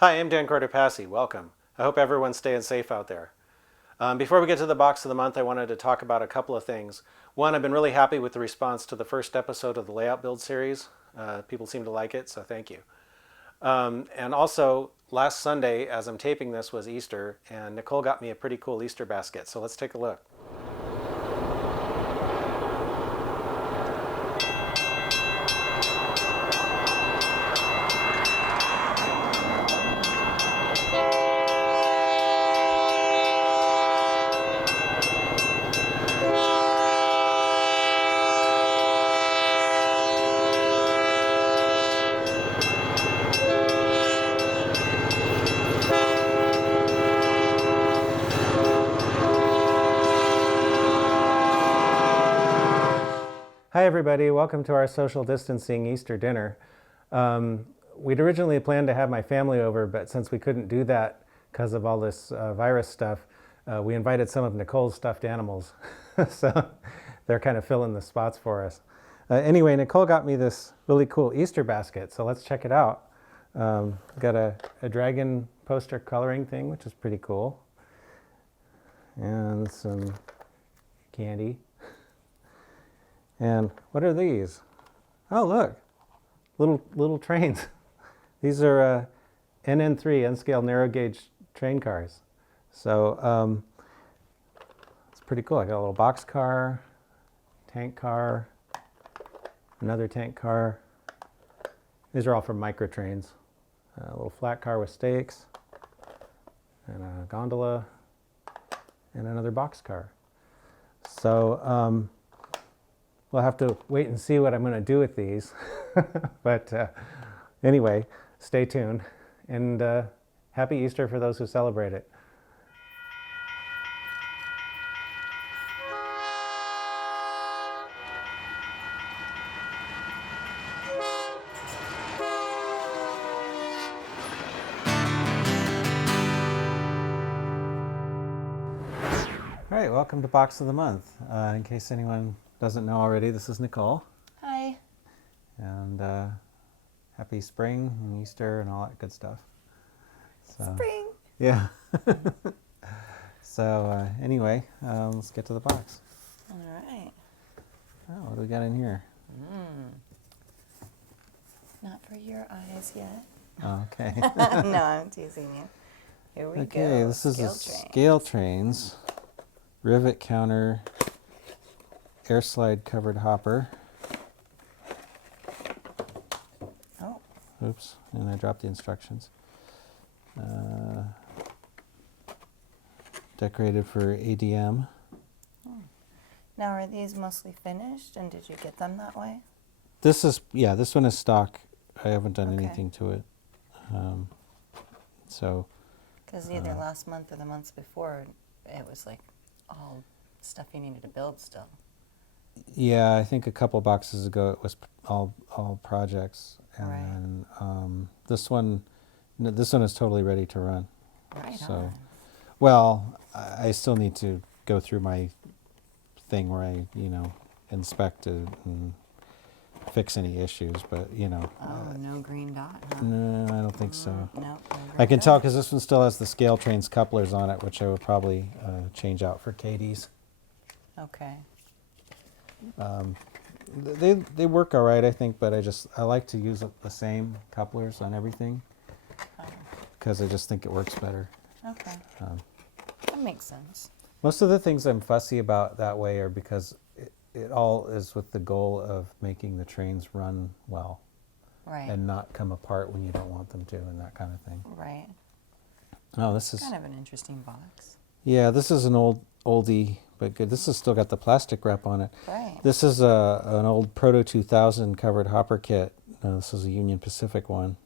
Hi, I'm Dan Cortopassi. Welcome. I hope everyone's staying safe out there. Before we get to the box of the month, I wanted to talk about a couple of things. One, I've been really happy with the response to the first episode of the layout build series. People seem to like it, so thank you. And also, last Sunday, as I'm taping this, was Easter, and Nichole got me a pretty cool Easter basket. So let's take a look. Hi, everybody. Welcome to our social distancing Easter dinner. We'd originally planned to have my family over, but since we couldn't do that because of all this virus stuff, we invited some of Nichole's stuffed animals. So they're kind of filling the spots for us. Anyway, Nichole got me this really cool Easter basket, so let's check it out. Got a dragon poster coloring thing, which is pretty cool. And some candy. And what are these? Oh, look, little trains. These are NN3, N-scale narrow gauge train cars. So it's pretty cool. I got a little box car, tank car, another tank car. These are all from micro trains. A little flat car with stakes, and a gondola, and another box car. So we'll have to wait and see what I'm going to do with these. But anyway, stay tuned. And happy Easter for those who celebrate it. All right, welcome to Box of the Month. In case anyone doesn't know already, this is Nichole. Hi. And happy spring and Easter and all that good stuff. So, Spring. yeah. So anyway, let's get to the box. All right. Oh, what do we got in here? Not for your eyes yet. Oh, okay. No, I'm teasing you. Here we go. Okay, this is a scale trains, rivet counter, air slide covered hopper. Oh. Oops, and I dropped the instructions. Decorated for ADM. Now, are these mostly finished, and did you get them that way? This one is stock. I haven't done Okay. anything to it. So. Because either last month or the months before, it was like all stuff you needed to build still. Yeah, I think a couple boxes ago it was all projects, and Right. then this one is totally ready to run. Right So, on. well, I still need to go through my thing where I inspect it and fix any issues, but Oh, no green dot, huh? no, I don't think so. No, no green I can dot. tell because this one still has the scale trains couplers on it, which I would probably change out for Katie's. Okay. They work all right, I think, but I like to use the same couplers on everything because I just think it works better. Okay. That makes sense. Most of the things I'm fussy about that way are because it all is with the goal of making the trains run well Right. and not come apart when you don't want them to and that kind of thing. Right. Oh, this is Kind of an interesting box. yeah, this is an oldie, but good. This has still got the plastic wrap on it. Right. This is an old Proto 2000 covered hopper kit. This is a Union Pacific one.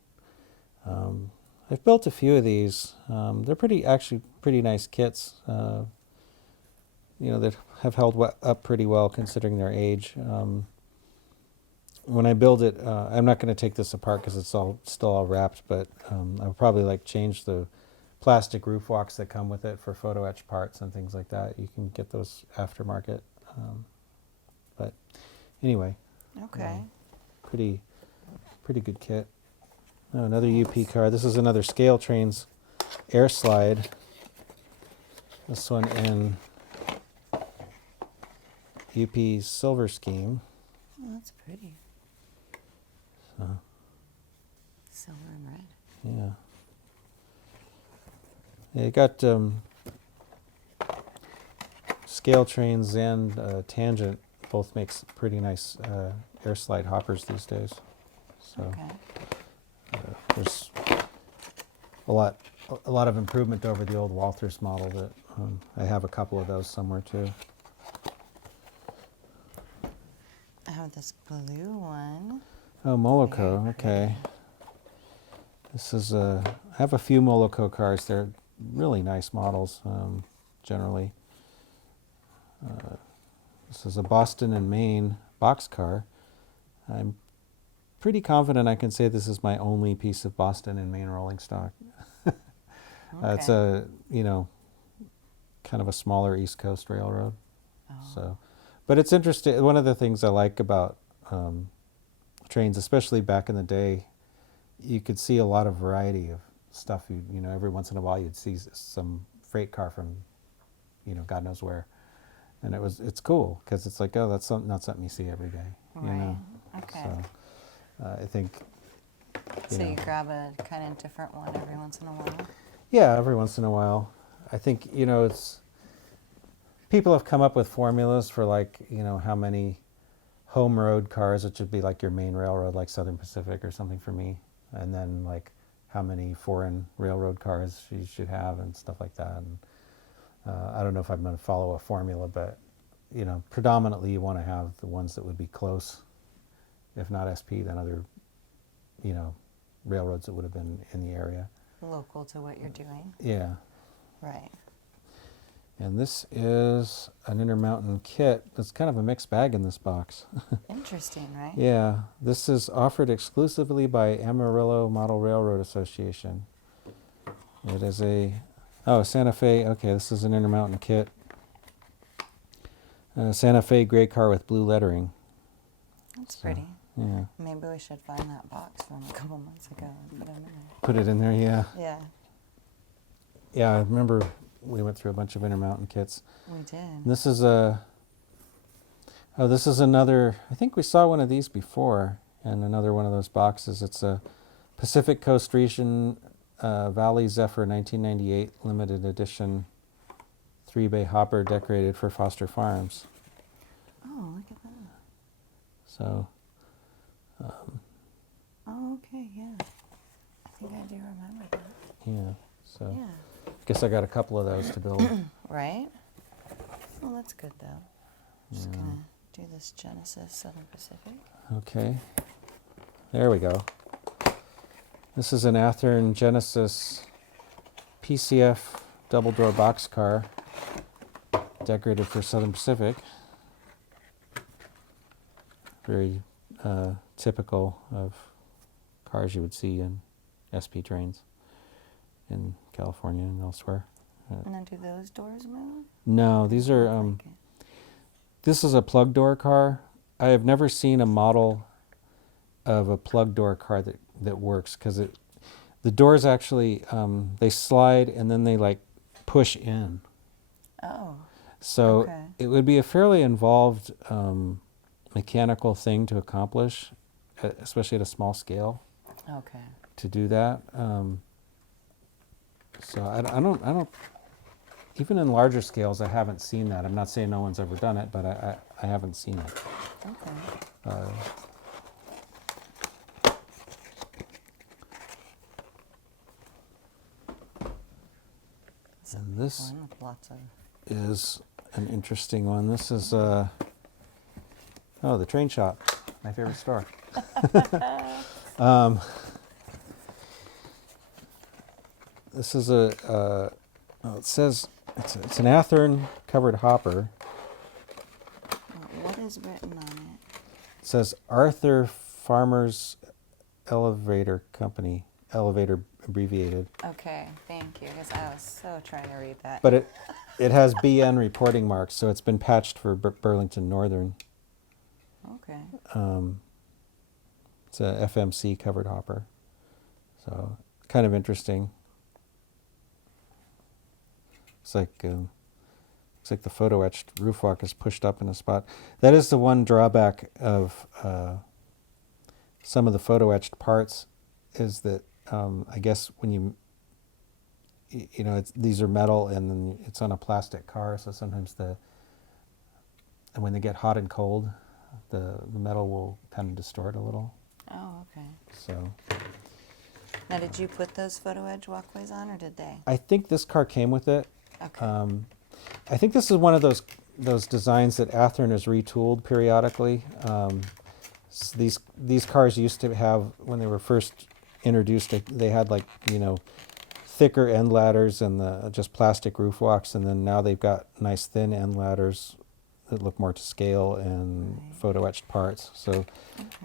I've built a few of these. They're actually pretty nice kits. That have held up pretty well considering their age. When I build it, I'm not going to take this apart because it's still all wrapped, but I'll probably change the plastic roof walks that come with it for photo etch parts and things like that. You can get those aftermarket. But anyway, Okay. pretty good kit. Oh, another UP car. This is another Scale Trains air slide. This one in UP Silver Scheme. Oh, that's pretty. So, Silver and red. yeah. It got Scale Trains and Tangent both makes pretty nice air slide hoppers these days. So Okay. there's a lot of improvement over the old Walthers model. That I have a couple of those somewhere too. I have this blue one. Oh, Moloco. Very Okay. This is I have a few Moloco cars. They're really nice models, generally. This is a Boston and Maine boxcar. I'm pretty confident I can say this is my only piece of Boston and Maine rolling stock. It's a, kind of a smaller East Coast railroad. Oh. So, but it's interesting. One of the things I like about trains, especially back in the day, you could see a lot of variety of stuff. Every once in a while you'd see some freight car from, God knows where, and it's cool because it's like, oh, that's not something you see every day. Right. Okay. So I think. So you grab a kind of different one every once in a while. Yeah, every once in a while. I think it's people have come up with formulas for how many home road cars, which would be like your main railroad, like Southern Pacific or something for me, and then like how many foreign railroad cars you should have and stuff like that. And I don't know if I'm going to follow a formula, but predominantly you want to have the ones that would be close, if not SP, then other railroads that would have been in the area. Local to what you're doing. Yeah. Right. And this is an InterMountain kit. It's kind of a mixed bag in this box. Interesting, right? Yeah. This is offered exclusively by Amarillo Model Railroad Association. It is Santa Fe. Okay, this is an InterMountain kit. Santa Fe gray car with blue lettering. That's pretty. Yeah. Maybe we should find that box from a couple months ago and put them in there. Put it in there, yeah. Yeah, Yeah, I remember we went through a bunch of InterMountain kits. we did. And this is this is another, I think we saw one of these before, and another one of those boxes. It's a Pacific Coast Region Valley Zephyr 1998 limited edition 3-bay hopper decorated for Foster Farms. Oh, look at that. So, Oh, okay, yeah. I think I do remember that. yeah, so Yeah. I guess I got a couple of those to build. Right? Well, that's good, though. Just Yeah. going to do this Genesis Southern Pacific. Okay, there we go. This is an Athearn Genesis PCF double door boxcar decorated for Southern Pacific. Very typical of cars you would see in SP trains in California and elsewhere. And then do those doors move? No, these are. Okay. This is a plug door car. I have never seen a model of a plug door car that works because the doors actually they slide and then they like push in. Oh, So okay. it would be a fairly involved mechanical thing to accomplish, especially at a small scale, Okay. to do that. So I don't. Even in larger scales, I haven't seen that. I'm not saying no one's ever done it, but I haven't seen it. Okay. And this One with lots of. is an interesting one. This is the Train Shop, my favorite store. This is it says it's an Athearn covered hopper. What is written on it? It says Arthur Farmers Elevator Company, elevator abbreviated. Okay, thank you, because I was so trying to read that. But it has BN reporting marks, so it's been patched for Burlington Northern. Okay. It's a FMC covered hopper. So kind of interesting. It's like the photo etched roof walk is pushed up in a spot. That is the one drawback of some of the photo etched parts, is that I guess when you know, these are metal and then it's on a plastic car, so sometimes and when they get hot and cold, the metal will kind of distort a little. Oh, okay. So Now, did you put those photo edge walkways on, or did they? I think this car came with it. Okay. I think this is one of those designs that Athearn has retooled periodically. These cars used to have, when they were first introduced, they had, like, you know, thicker end ladders and just plastic roof walks, and then now they've got nice thin end ladders that look more to scale and photo etched parts. So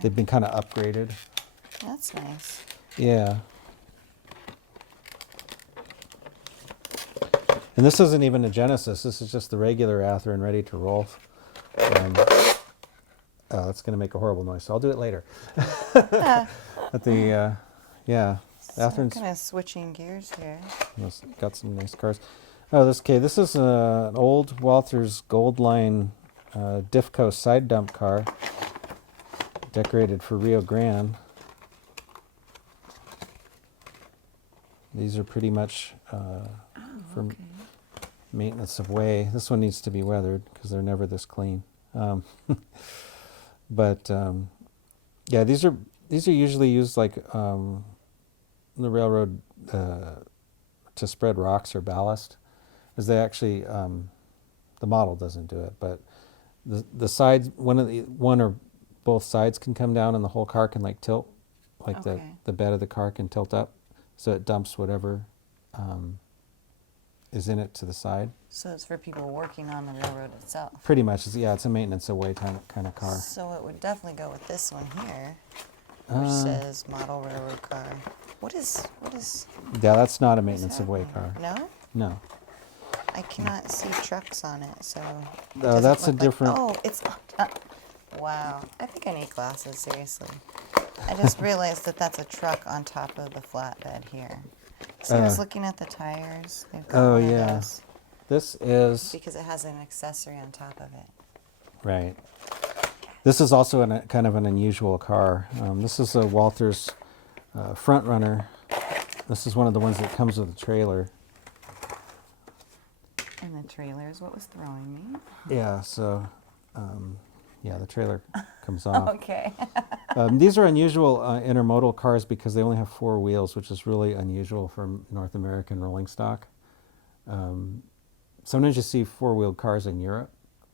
they've been kind of upgraded. That's nice. Yeah. And this isn't even a Genesis. This is just the regular Athearn ready to roll. Oh, that's going to make a horrible noise, so I'll do it later. But yeah, So Athearn's kind of switching gears here. got some nice cars. Oh, this is an old Walther's Gold Line Diffco side dump car, decorated for Rio Grande. These are pretty much for maintenance of way. This one needs to be weathered because they're never this clean. But yeah, these are usually used like the railroad to spread rocks or ballast, as they actually the model doesn't do it, but the sides, one or both sides can come down and the whole car can like tilt, like Okay. the bed of the car can tilt up, so it dumps whatever is in it to the side. So it's for people working on the railroad itself. Pretty much, yeah, it's a maintenance away kind of car. So it would definitely go with this one here, which says model railroad car. What is? Yeah, that's not a what is maintenance away happening? car. No, No. I cannot see trucks on it. So. It No, doesn't that's a look like- different. Oh, it's. Wow, I think I need glasses. Seriously, I just realized that that's a truck on top of the flatbed here. So I was looking at the tires. They've got Oh one of yeah, those this is because it has an accessory on top of it. right. This is also kind of an unusual car. This is a Walther's Front Runner. This is one of the ones that comes with a trailer. And the trailer is what was throwing me. Yeah, so yeah, the trailer comes off. Okay. These are unusual intermodal cars because they only have 4 wheels, which is really unusual for North American rolling stock. Sometimes you see 4-wheeled cars in Europe,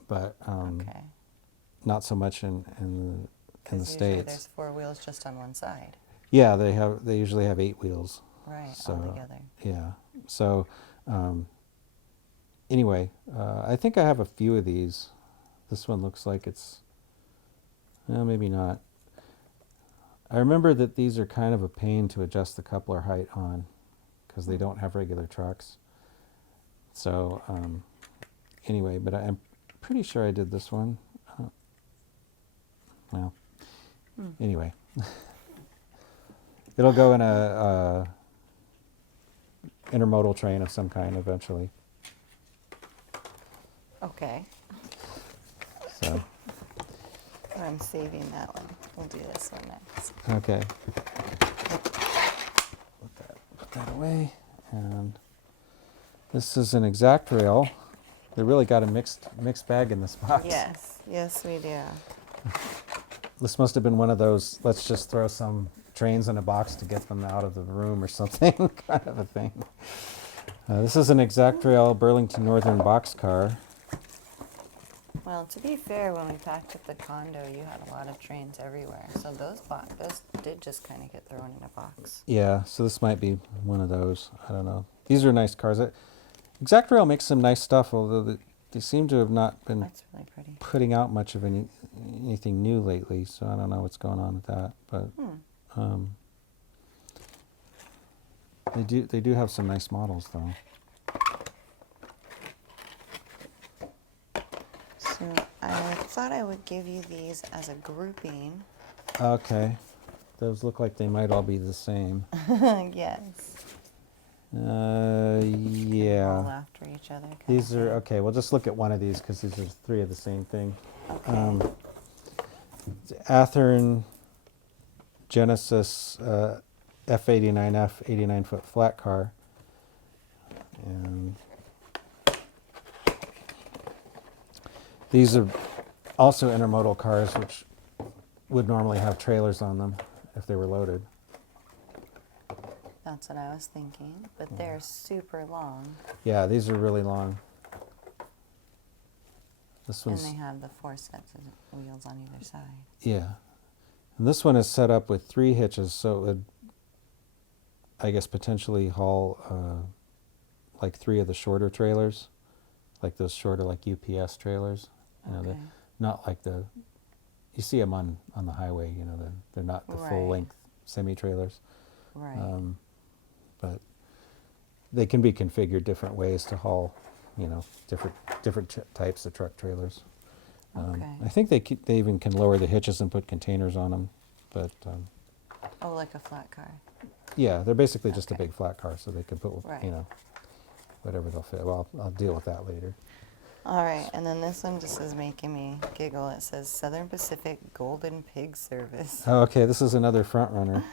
but Okay. not so much in the 'Cause usually States. there's 4 wheels just on one side. Yeah, they usually have 8 wheels. Right, So, all together. yeah. So anyway, I think I have a few of these. This one looks like it's, well, maybe not. I remember that these are kind of a pain to adjust the coupler height on because they don't have regular trucks. So anyway, but I'm pretty sure I did this one. Well, anyway. It'll go in a intermodal train of some kind eventually. Okay. So, I'm saving that one. We'll do this one next. okay. Put that away. And this is an ExactRail. They really got a mixed bag in this box. Yes, we do. This must have been one of those, let's just throw some trains in a box to get them out of the room or something kind of a thing. This is an ExactRail Burlington Northern boxcar. Well, to be fair, when we packed up the condo, you had a lot of trains everywhere. So those did just kind of get thrown in a box. Yeah, so this might be one of those. I don't know. These are nice cars. ExactRail makes some nice stuff, although they seem to have not been That's really pretty. putting out much of anything new lately, so I don't know what's going on with that. But they do have some nice models, though. So I thought I would give you these as a grouping. Okay. Those look like they might all be the same. Yes. Roll Yeah. after each other. kind These of are, thing. okay, we'll just look at one of these because these are 3 of the same thing. Okay. Athearn Genesis F89F 89-foot flat car. And these are also intermodal cars, which would normally have trailers on them if they were loaded. That's what I was thinking, but they're super long, Yeah, these are really long. This and one's, they have the 4 sets of wheels on either side. yeah. And this one is set up with 3 hitches, so it would, I guess, potentially haul like 3 of the shorter trailers, like those shorter, like UPS trailers. You know, Okay. not like you see them on the highway, you know, they're not the Right. full-length semi-trailers. Right. But they can be configured different ways to haul, you know, different types of truck trailers. Okay. I think they even can lower the hitches and put containers on them, but Oh, like a flat car. yeah, they're basically just a Okay. big flat car, so they can put, Right. you know, whatever they'll fit. Well, I'll deal with that later. All right, and then this one just is making me giggle. It says Southern Pacific Golden Pig Service. Oh, okay, this is another front runner,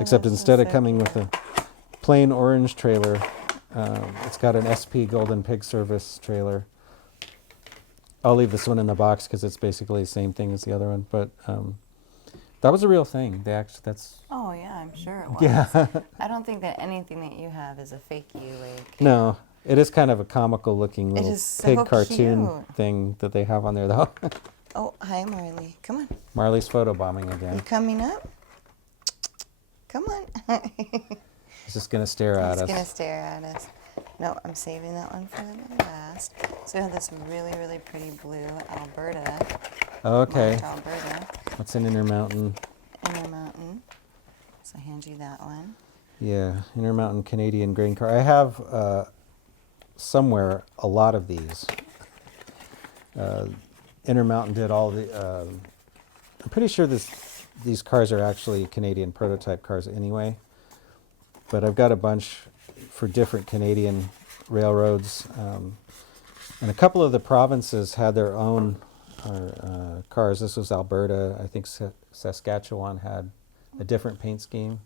except This is instead of so coming cute. with a plain orange trailer, it's got an SP Golden Pig Service trailer. I'll leave this one in the box because it's basically the same thing as the other one, but that was a real thing. That's Oh yeah, I'm sure it was. yeah. I don't think that anything that you have is a fake you like. No, it is kind of a comical looking little is so pig cartoon cute. thing that they have on there though. Oh, hi Marley. Come on. Marley's photobombing You again. coming up? Come on. He's just gonna stare at He's us. gonna stare at us. No, I'm saving that one for the last. So we have this really, really pretty blue Alberta. Okay, Marked Alberta. what's an Intermountain? InterMountain. So I hand you that one. Yeah, Intermountain Canadian grain car. I have somewhere a lot of these. Intermountain did all the. I'm pretty sure these cars are actually Canadian prototype cars anyway. But I've got a bunch for different Canadian railroads, and a couple of the provinces had their own cars. This was Alberta. I think Saskatchewan had a different paint scheme.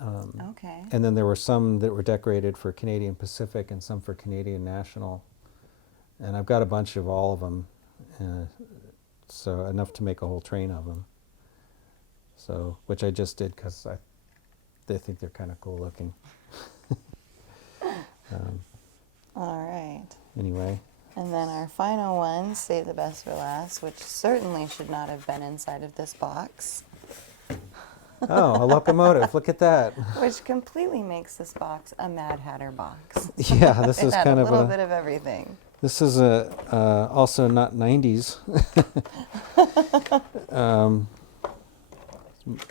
Okay. And then there were some that were decorated for Canadian Pacific and some for Canadian National. And I've got a bunch of all of them, so enough to make a whole train of them. So, which I just did because they think they're kind of cool looking. All right. Anyway, And then our final one, save the best for last, which certainly should not have been inside of this box, oh, a locomotive! Look at that. which completely makes this box a Mad Hatter box. Yeah, this It is had kind a of little bit of everything. This is also not 90s.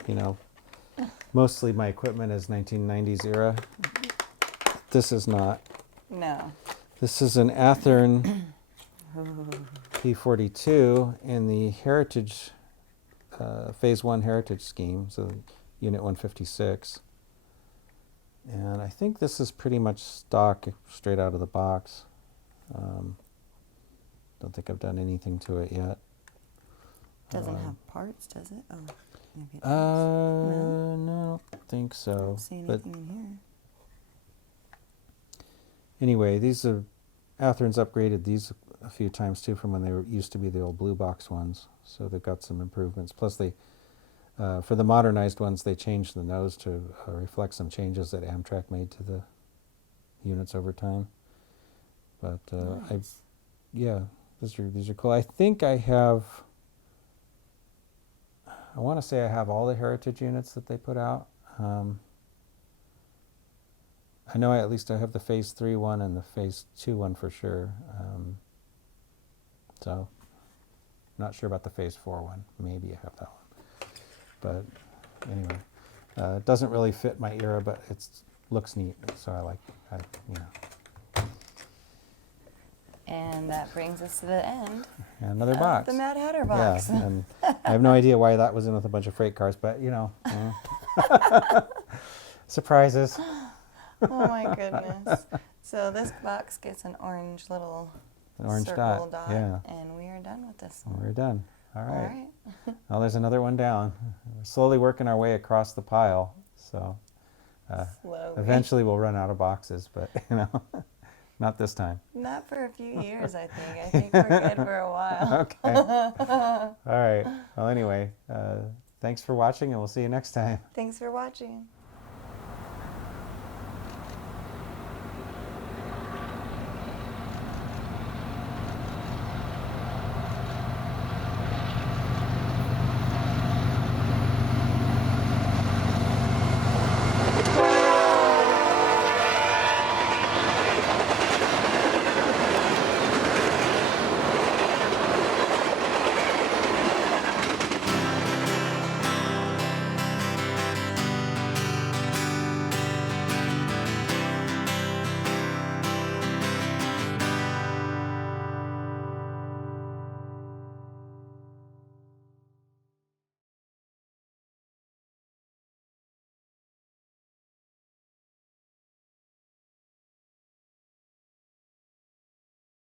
You know, mostly my equipment is 1990s era. This is not. No. This is an Athearn P42 in the Heritage, Phase 1 Heritage scheme, so Unit 156. And I think this is pretty much stock straight out of the box. Don't think I've done anything to it yet. Doesn't have parts, does it? Oh, maybe it does. No, I don't think so. I don't see But anything in here. anyway, these are Athearn's upgraded these a few times too from when they used to be the old blue box ones. So they've got some improvements. Plus, they for the modernized ones, they changed the nose to reflect some changes that Amtrak made to the units over time. But Nice. yeah, these are cool. I think I have. I want to say I have all the heritage units that they put out. I know at least I have the Phase 3 one and the Phase 2 one for sure. So, not sure about the Phase 4 one. Maybe I have that one. But anyway, it doesn't really fit my era, but it looks neat. So I like, you know. And that brings us to the end Another of box. the Mad Hatter box. Yeah, and I have no idea why that was in with a bunch of freight cars, but you know, surprises. Oh my goodness. So this box gets an orange little An orange circle dot. dot, Yeah, and we are done with this one. we're done. All All right. right. Well, there's another one down. We're slowly working our way across the pile. So Slowly. eventually we'll run out of boxes, but you know, not this time. Not for a few years, I think. I think we're good for a while. Okay. All right. Well, anyway, thanks for watching, and we'll see you next time. Thanks for watching.